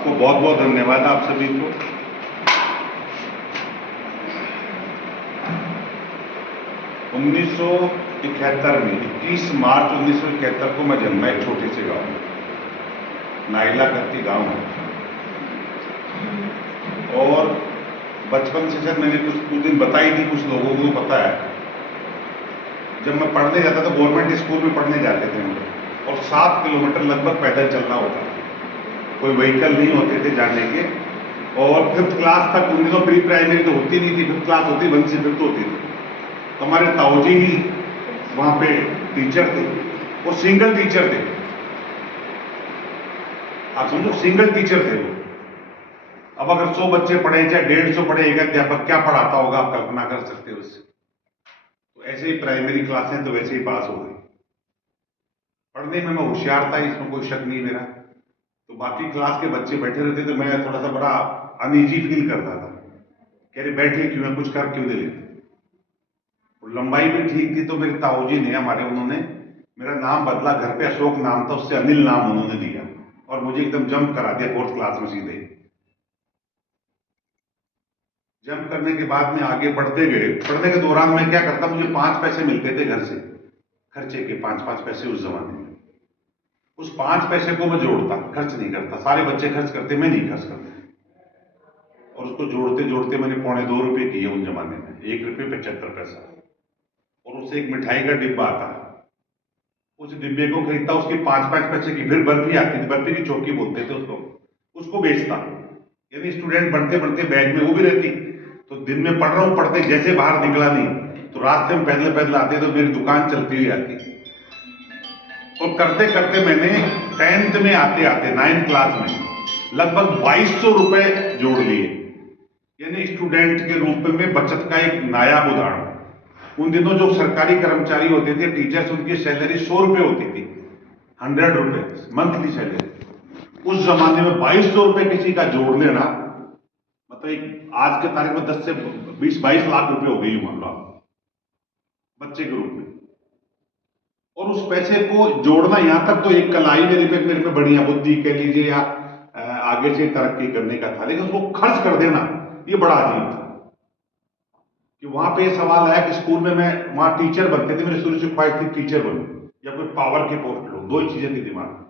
आपको बहुत बहुत धन्यवाद आप सभी को। उन्नीस सौ 71 में 21 मार्च 1971 को मैं जन्मा एक छोटे से गांव में, नाइला करके गांव है। और बचपन से जब मैंने कुछ दिन बताई थी, कुछ लोगों को पता है, जब मैं पढ़ने जाता था गवर्नमेंट स्कूल में पढ़ने जाते थे हम लोग, और 7 किलोमीटर लगभग पैदल चलना होता था, कोई व्हीकल नहीं होते थे जाने के। और 5th क्लास तक, उन दिनों प्री प्राइमरी तो होती नहीं थी, 5th क्लास होती, 1 से 5th होती थी। तो हमारे ताऊजी ही वहाँ पे टीचर थे, वो सिंगल टीचर थे, आप समझो सिंगल टीचर थे वो। अब अगर 100 बच्चे पढ़े चाहे 150 पढ़े, एक अध्यापक क्या पढ़ाता होगा आप कल्पना कर सकते हो उससे। तो ऐसे ही प्राइमरी क्लासें तो वैसे ही पास हो गई। पढ़ने में मैं होशियार था, इसमें कोई शक नहीं मेरा। तो बाकी क्लास के बच्चे बैठे रहते तो मैं थोड़ा सा बड़ा अनईजी फील करता था, कह रहे बैठे क्यों है, कुछ कर क्यों दे लेते। और लंबाई भी ठीक थी, तो मेरे ताऊजी ने हमारे, उन्होंने मेरा नाम बदला, घर पे अशोक नाम था, उससे अनिल नाम उन्होंने दिया, और मुझे एकदम जंप करा दिया 4th क्लास में सीधे। जंप करने के बाद में आगे बढ़ते गए। पढ़ने के दौरान मैं क्या करता, मुझे 5 पैसे मिलते थे घर से, खर्चे के 5-5 पैसे उस जमाने में। उस 5 पैसे को मैं जोड़ता, खर्च नहीं करता। सारे बच्चे खर्च करते, मैं नहीं खर्च करता। और उसको जोड़ते जोड़ते मैंने 2.25 रुपए किए उन जमाने में, 1 रुपये 75 पैसा। और उससे एक मिठाई का डिब्बा आता, उस डिब्बे को खरीदता, उसकी 5-5 पैसे की फिर बर्फी आती थी, बर्फी की चौकी बोलते थे उसको बेचता। यानी स्टूडेंट बनते बनते बैग में वो भी रहती। तो दिन में पढ़ रहा हूं, पढ़ते जैसे बाहर निकला नहीं तो रास्ते में पैदल पैदल आते, तो मेरी दुकान चलती हुई आती। और करते करते मैंने 10th में आते आते 9th क्लास में लगभग 2200 रुपए जोड़ लिए। यानी स्टूडेंट के रूप में बचत का एक नायाब उदाहरण। उन दिनों जो सरकारी कर्मचारी होते थे, टीचर्स, उनकी सैलरी 100 रुपए होती थी, 100 रुपए मंथली सैलरी। उस जमाने में 2200 रुपए किसी का जोड़ लेना, मतलब आज के तारीख में 10 से 20-22 लाख रुपए हो गई मान लो बच्चे के रूप में। और उस पैसे को जोड़ना, यहां तक तो एक कलाई मेरे पे बढ़िया बुद्धि कह लीजिए या आगे से तरक्की करने का था, लेकिन उसको खर्च कर देना ये बड़ा अजीब था। कि वहां पे सवाल आया कि स्कूल में मैं, वहां टीचर बनते थे, मेरी शुरू से ख्वाहिश थी टीचर बनूं या कोई पावर के पोस्ट लो, 2 ही चीजें थी दिमाग में।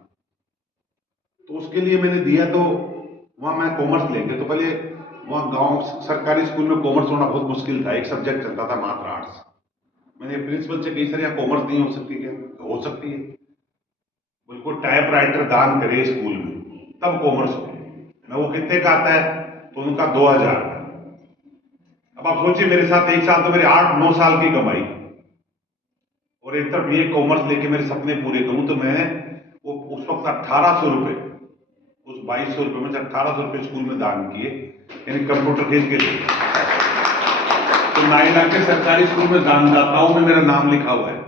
तो उसके लिए मैंने दिया, तो वहां मैं कॉमर्स लेंगे, तो पहले वहां गांव सरकारी स्कूल में कॉमर्स होना बहुत मुश्किल था, एक सब्जेक्ट चलता था मात्र आर्ट्स। मैंने प्रिंसिपल से कही, सर यहाँ कॉमर्स नहीं हो सकती क्या? तो हो सकती है, बिल्कुल टाइपराइटर दान करे स्कूल में तब कॉमर्स हो। मैं वो कितने का आता है, तो उनका 2000 का। अब आप सोचिए मेरे साथ एक साल तो मेरे 8-9 साल की कमाई, और एक तरफ ये कॉमर्स लेके मेरे सपने पूरे करूं। तो मैं वो उस वक्त 1800 रुपए, उस 2200 रुपए में से 1800 रुपए स्कूल में दान किए, यानी कंप्यूटर खरीद के लिए। तो नाइला के सरकारी स्कूल में दानदाताओं में मेरा नाम लिखा हुआ है,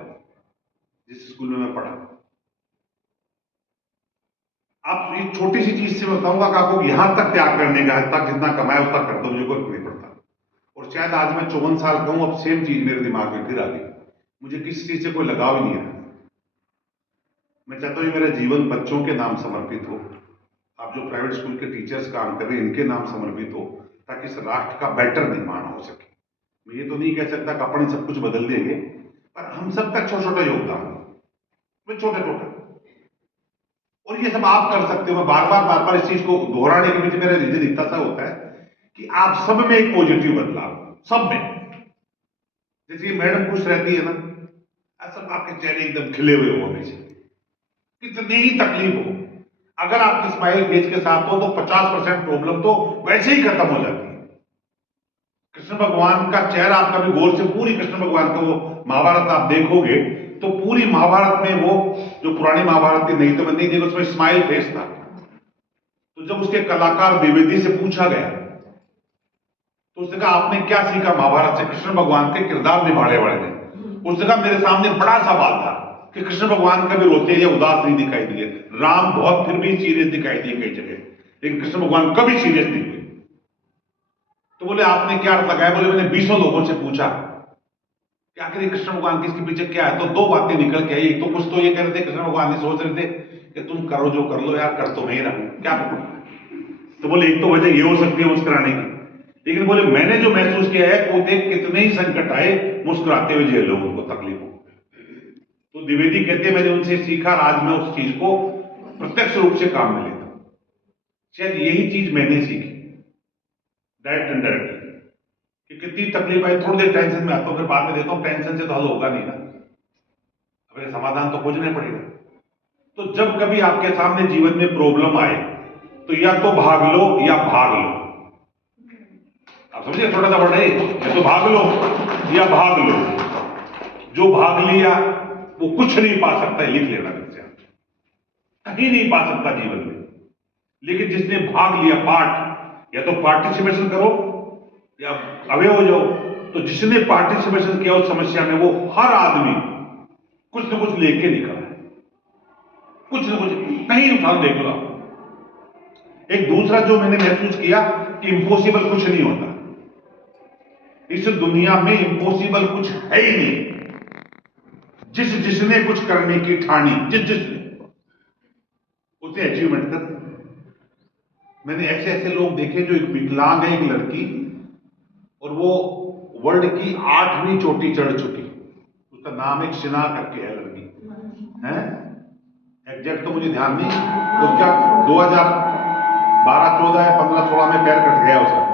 जिस स्कूल में मैं पढ़ा। आप एक छोटी सी चीज से बताऊंगा कि आपको यहां तक त्याग करने का, तक जितना कमाया उतना कर दो, मुझे कोई नहीं पड़ता। और शायद आज मैं 54 साल का हूं, अब सेम चीज मेरे दिमाग में फिर आ गई। मुझे किसी चीज से कोई लगाव ही नहीं है। मैं चाहता हूं मेरा जीवन बच्चों के नाम समर्पित हो। आप जो प्राइवेट स्कूल के टीचर्स काम कर रहे हैं, इनके नाम समर्पित हो, ताकि इस राष्ट्र का बेटर निर्माण हो सके। मैं ये तो नहीं कह सकता कि अपन सब कुछ बदल देंगे, पर हम सबका छोटा छोटा योगदान, छोटा छोटा। और ये सब आप कर सकते हो। मैं बार बार इस चीज को दोहराने के पीछे मेरा रीजन इतना सा होता है कि आप सब में एक पॉजिटिव बदलाव, सब में। जैसे ये मैडम खुश रहती है ना, ऐसा आपके चेहरे एकदम खिले हुए हो हमेशा, कितनी ही तकलीफ हो, अगर आपकी स्माइल फेस के साथ हो तो 50% प्रॉब्लम तो वैसे ही खत्म हो जाती है। कृष्ण भगवान का चेहरा आप कभी गौर से, पूरी कृष्ण भगवान का वो महाभारत आप देखोगे तो पूरी महाभारत में, वो जो पुरानी महाभारत की नहीं तो मैं नहीं देखो, उसमें स्माइल फेस था। तो जब उसके कलाकार द्विवेदी से पूछा गया तो उसने कहा आपने क्या सीखा महाभारत से? कृष्ण भगवान के किरदार निभाने वाले ने उसने कहा मेरे सामने बड़ा सवाल था कि कृष्ण भगवान कभी रोते या उदास नहीं दिखाई दिए, राम बहुत फिर भी सीरियस दिखाई दिए कई जगह, लेकिन कृष्ण भगवान कभी सीरियस नहीं हुए। तो बोले आपने क्या अर्थ लगाया? बोले मैंने 20 लोगों से पूछा कि आखिर कृष्ण भगवान के इसके पीछे क्या है, तो 2 बातें निकल के आई। एक तो कुछ तो ये कह रहे थे, कृष्ण भगवान ने सोच रहे थे कि तुम करो जो कर लो यार, कर तो मैं ही रहूं, क्या करूं। तो बोले एक तो वजह ये हो सकती है मुस्कुराने की, लेकिन बोले मैंने जो महसूस किया है कोते कितने ही संकट आए मुस्कुराते हुए झेलो उनको तकलीफों। तो द्विवेदी कहते हैं मैंने उनसे सीखा, आज मैं उस चीज को प्रत्यक्ष रूप से काम में लेता हूं। शायद यही चीज मैंने सीखी डायरेक्ट इनडायरेक्टली, कि कितनी तकलीफ आए थोड़ी देर टेंशन में आता हूं, फिर बाद में देखता हूं टेंशन से तो हल होगा नहीं ना, अपने समाधान तो खोजना पड़ेगा। तो जब कभी आपके सामने जीवन में प्रॉब्लम आए तो या तो भाग लो या भाग लो। आप समझिए, छोटा सा वर्ड है, या तो भाग लो या भाग लो। जो भाग लिया वो कुछ नहीं पा सकता है, लिख लेना बच्चा, कहीं नहीं पा सकता जीवन में। लेकिन जिसने भाग लिया, पार्ट, या तो पार्टिसिपेशन करो या अवे हो जाओ। तो जिसने पार्टिसिपेशन किया उस समस्या में, वो हर आदमी कुछ न कुछ लेके निकला है, कुछ न कुछ कहीं उठा देख लो आप। एक दूसरा जो मैंने महसूस किया कि इम्पॉसिबल कुछ नहीं होता इस दुनिया में, इम्पॉसिबल कुछ है ही नहीं। जिसने कुछ करने की ठानी, जिसने उसे अचीवमेंट कर। मैंने ऐसे ऐसे लोग देखे जो एक विकलांग है, एक लड़की, और वो वर्ल्ड की 8वीं चोटी चढ़ चुकी। उसका नाम एक शिना करके है लड़की, है एग्जैक्ट तो मुझे ध्यान नहीं। उसका 2012, 14 या 15, 16 में पैर कट गया उसका,